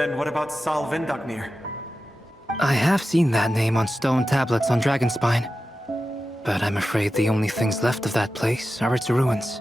Then what about Sal Vindagnyr? I have seen that name on stone tablets on Dragonspine, but I'm afraid the only things left of that place are its ruins.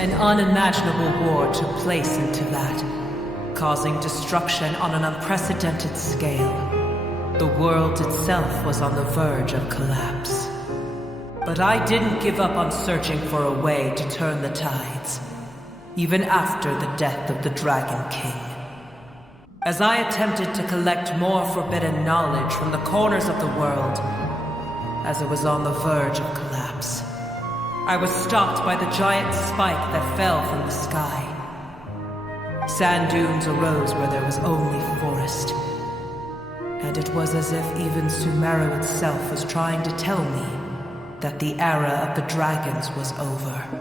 An unimaginable war took place in Teyvat, causing destruction on an unprecedented scale. The world itself was on the verge of collapse. But I didn't give up on searching for a way to turn the tides, even after the death of the Dragon King. As I attempted to collect more forbidden knowledge from the corners of the world, as it was on the verge of collapse, I was stopped by the giant spike that fell from the sky. Sand dunes arose where there was only forest. And it was as if even Sumeru itself was trying to tell me that the era of the dragons was over.